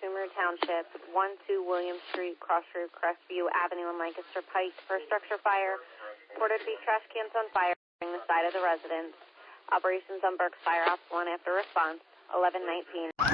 Cumru Township, 12 William Street, Crossroad, Crestview Avenue, and Lancaster Pike for a structure fire. Reported to be trash cans on fire on the side of the residence. Operations on Burke's Firehouse 1 after response, 11:19.